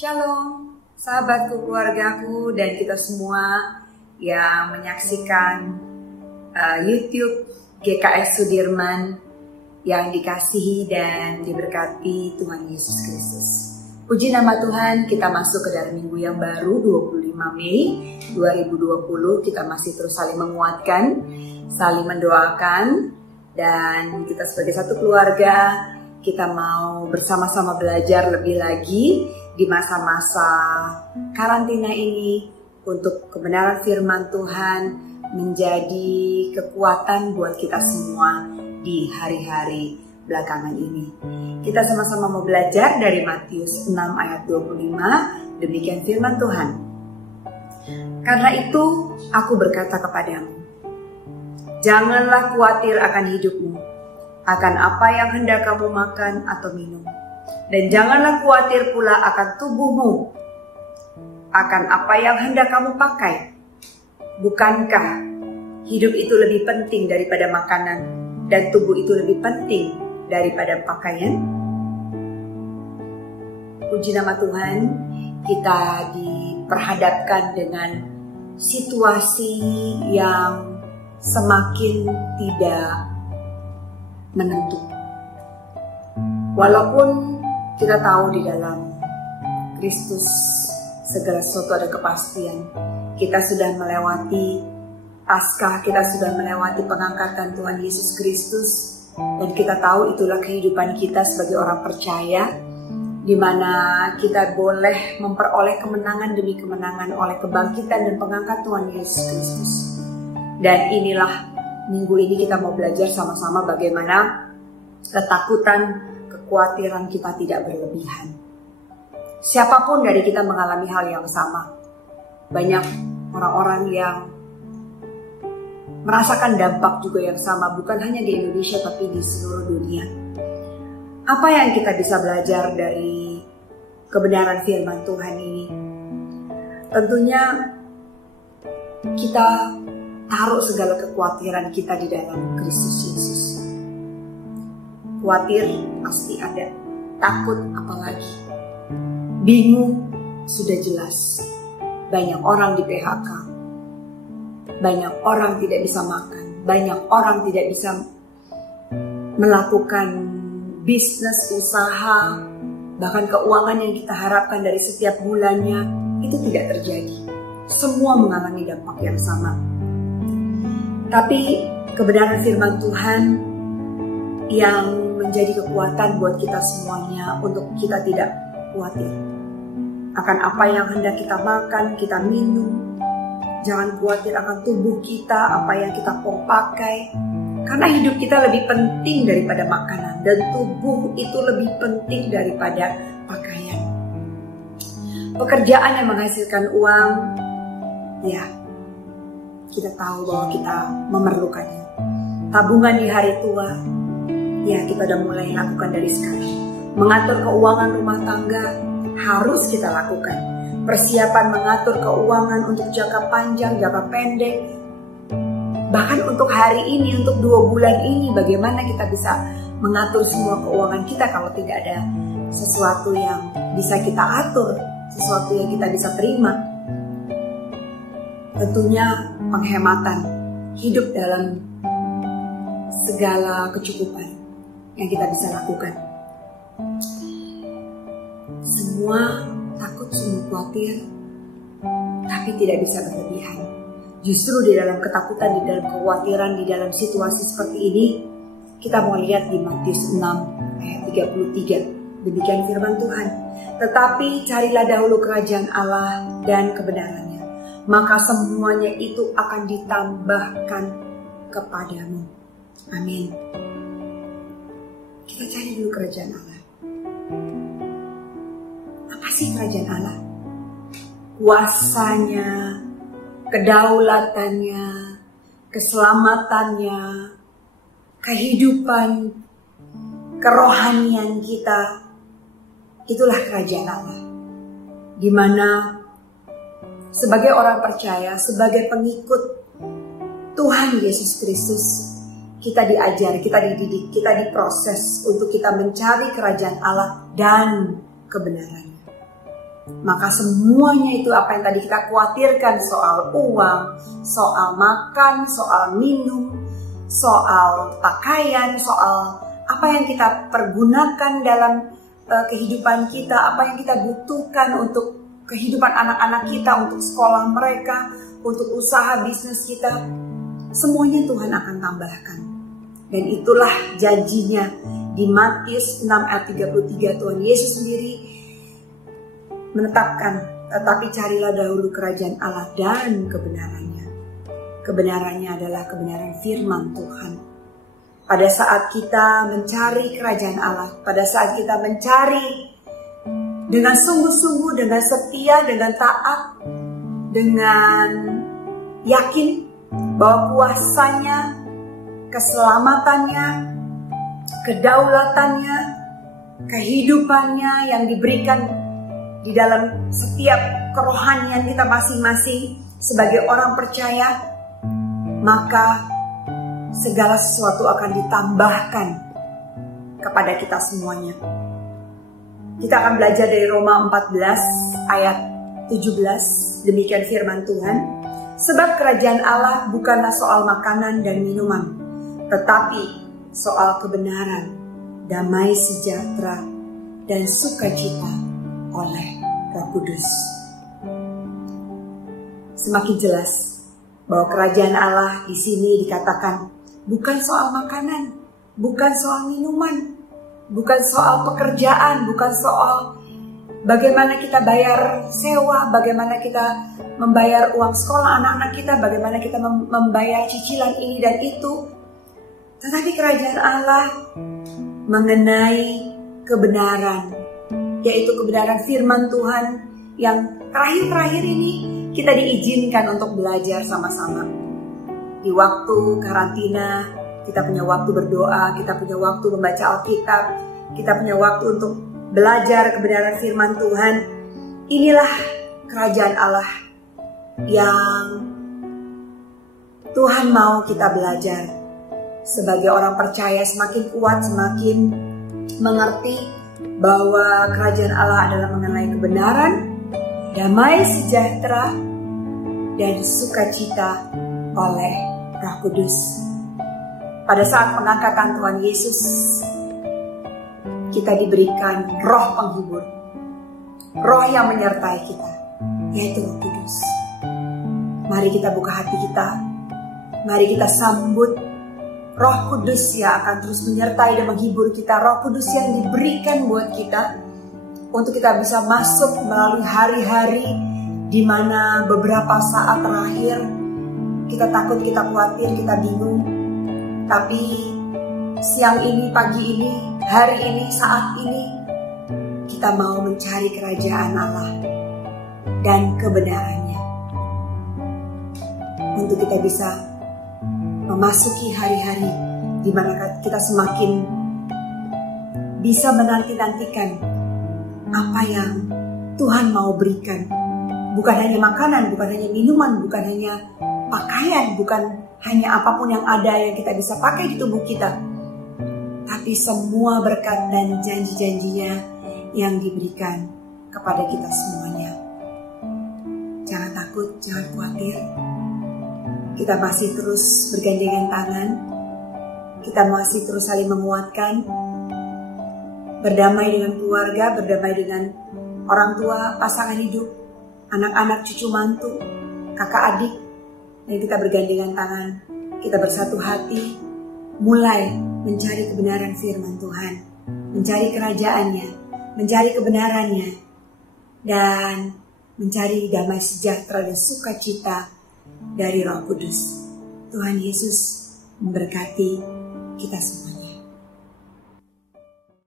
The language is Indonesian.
Shalom, sahabatku, keluargaku, dan kita semua yang menyaksikan YouTube GKS Sudirman yang dikasihi dan diberkati Tuhan Yesus Kristus. Puji nama Tuhan, kita masuk ke dalam minggu yang baru, 25 Mei 2020. Kita masih terus saling menguatkan, saling mendoakan, dan kita sebagai satu keluarga, kita mau bersama-sama belajar lebih lagi di masa-masa karantina ini untuk kebenaran firman Tuhan menjadi kekuatan buat kita semua di hari-hari belakangan ini. Kita sama-sama mau belajar dari Matius 6 ayat 25, demikian firman Tuhan. Karena itu aku berkata kepadamu, janganlah khawatir akan hidupmu, akan apa yang hendak kamu makan atau minum. Dan janganlah khawatir pula akan tubuhmu, akan apa yang hendak kamu pakai. Bukankah hidup itu lebih penting daripada makanan, dan tubuh itu lebih penting daripada pakaian? Puji nama Tuhan, kita diperhadapkan dengan situasi yang semakin tidak menentu. Walaupun kita tahu di dalam Kristus segala sesuatu ada kepastian. Kita sudah melewati Paskah, kita sudah melewati pengangkatan Tuhan Yesus Kristus, dan kita tahu itulah kehidupan kita sebagai orang percaya, di mana kita boleh memperoleh kemenangan demi kemenangan oleh kebangkitan dan pengangkat Tuhan Yesus Kristus. Dan inilah minggu ini kita mau belajar sama-sama bagaimana ketakutan, kekhawatiran kita tidak berlebihan. Siapapun dari kita mengalami hal yang sama. Banyak orang-orang yang merasakan dampak juga yang sama, bukan hanya di Indonesia tapi di seluruh dunia. Apa yang kita bisa belajar dari kebenaran firman Tuhan ini? Tentunya kita taruh segala kekhawatiran kita di dalam Kristus Yesus. Khawatir pasti ada, takut apalagi. Bingung sudah jelas. Banyak orang di PHK, banyak orang tidak bisa makan, banyak orang tidak bisa melakukan bisnis, usaha, bahkan keuangan yang kita harapkan dari setiap bulannya itu tidak terjadi. Semua mengalami dampak yang sama. Tapi kebenaran firman Tuhan yang menjadi kekuatan buat kita semuanya untuk kita tidak khawatir akan apa yang hendak kita makan, kita minum. Jangan khawatir akan tubuh kita, apa yang kita mau pakai. Karena hidup kita lebih penting daripada makanan, dan tubuh itu lebih penting daripada pakaian. Pekerjaan yang menghasilkan uang, ya, kita tahu bahwa kita memerlukannya. Tabungan di hari tua, ya, kita udah mulai lakukan dari sekarang. Mengatur keuangan rumah tangga harus kita lakukan. Persiapan mengatur keuangan untuk jangka panjang, jangka pendek, bahkan untuk hari ini, untuk 2 bulan ini, bagaimana kita bisa mengatur semua keuangan kita kalau tidak ada sesuatu yang bisa kita atur, sesuatu yang kita bisa terima. Tentunya penghematan, hidup dalam segala kecukupan yang kita bisa lakukan. Semua takut, semua khawatir, tapi tidak bisa berlebihan. Justru di dalam ketakutan, di dalam kekhawatiran, di dalam situasi seperti ini, kita mau lihat di Matius 6 ayat 33. Demikian firman Tuhan. Tetapi carilah dahulu kerajaan Allah dan kebenarannya, maka semuanya itu akan ditambahkan kepadamu. Amin. Kita cari dulu kerajaan Allah. Apa sih kerajaan Allah? Kuasanya, kedaulatannya, keselamatannya, kehidupan, kerohanian kita. Itulah kerajaan Allah. Di mana sebagai orang percaya, sebagai pengikut Tuhan Yesus Kristus, kita diajar, kita dididik, kita diproses untuk kita mencari kerajaan Allah dan kebenarannya. maka semuanya itu apa yang tadi kita khawatirkan, soal uang, soal makan, soal minum, soal pakaian, soal apa yang kita pergunakan dalam kehidupan kita, apa yang kita butuhkan untuk kehidupan anak-anak kita, untuk sekolah mereka, untuk usaha bisnis kita, semuanya Tuhan akan tambahkan. Dan itulah janjinya di Matius 6 ayat 33. Tuhan Yesus sendiri menetapkan, tetapi carilah dahulu kerajaan Allah dan kebenarannya. Kebenarannya adalah kebenaran firman Tuhan. Pada saat kita mencari kerajaan Allah, pada saat kita mencari dengan sungguh-sungguh, dengan setia, dengan taat, dengan yakin bahwa kuasanya, keselamatannya, kedaulatannya, kehidupannya yang diberikan di dalam setiap kerohanian kita masing-masing sebagai orang percaya, maka segala sesuatu akan ditambahkan kepada kita semuanya. Kita akan belajar dari Roma 14 ayat 17. Demikian firman Tuhan. Sebab kerajaan Allah bukanlah soal makanan dan minuman, tetapi soal kebenaran, damai sejahtera, dan sukacita oleh Roh Kudus. Semakin jelas bahwa kerajaan Allah di sini dikatakan bukan soal makanan, bukan soal minuman, bukan soal pekerjaan, bukan soal bagaimana kita bayar sewa, bagaimana kita membayar uang sekolah anak-anak kita, bagaimana kita membayar cicilan ini dan itu. Tetapi kerajaan Allah mengenai kebenaran, yaitu kebenaran firman Tuhan yang terakhir-terakhir ini kita diizinkan untuk belajar sama-sama. Di waktu karantina, kita punya waktu berdoa, kita punya waktu membaca Alkitab, kita punya waktu untuk belajar kebenaran firman Tuhan. Inilah kerajaan Allah yang Tuhan mau kita belajar. Sebagai orang percaya semakin kuat, semakin mengerti bahwa kerajaan Allah adalah mengenai kebenaran, damai sejahtera, dan sukacita oleh Roh Kudus. Pada saat pengangkatan Tuhan Yesus, kita diberikan roh penghibur, roh yang menyertai kita, yaitu Roh Kudus. Mari kita buka hati kita, mari kita sambut Roh Kudus yang akan terus menyertai dan menghibur kita. Roh Kudus yang diberikan buat kita untuk kita bisa masuk melalui hari-hari di mana beberapa saat terakhir kita takut, kita khawatir, kita bingung. Tapi siang ini, pagi ini, hari ini, saat ini, kita mau mencari kerajaan Allah dan kebenarannya. Untuk kita bisa memasuki hari-hari di mana kita semakin bisa menanti-nantikan apa yang Tuhan mau berikan. Bukan hanya makanan, bukan hanya minuman, bukan hanya pakaian, bukan hanya apapun yang ada yang kita bisa pakai di tubuh kita, tapi semua berkat dan janji-janjinya yang diberikan kepada kita semuanya. Jangan takut, jangan khawatir. Kita masih terus bergandengan tangan, kita masih terus saling menguatkan, berdamai dengan keluarga, berdamai dengan orang tua, pasangan hidup, anak-anak, cucu mantu, kakak adik. Dan kita bergandengan tangan, kita bersatu hati, mulai mencari kebenaran firman Tuhan, mencari kerajaannya, mencari kebenarannya, dan mencari damai sejahtera dan sukacita dari Roh Kudus. Tuhan Yesus memberkati kita semua.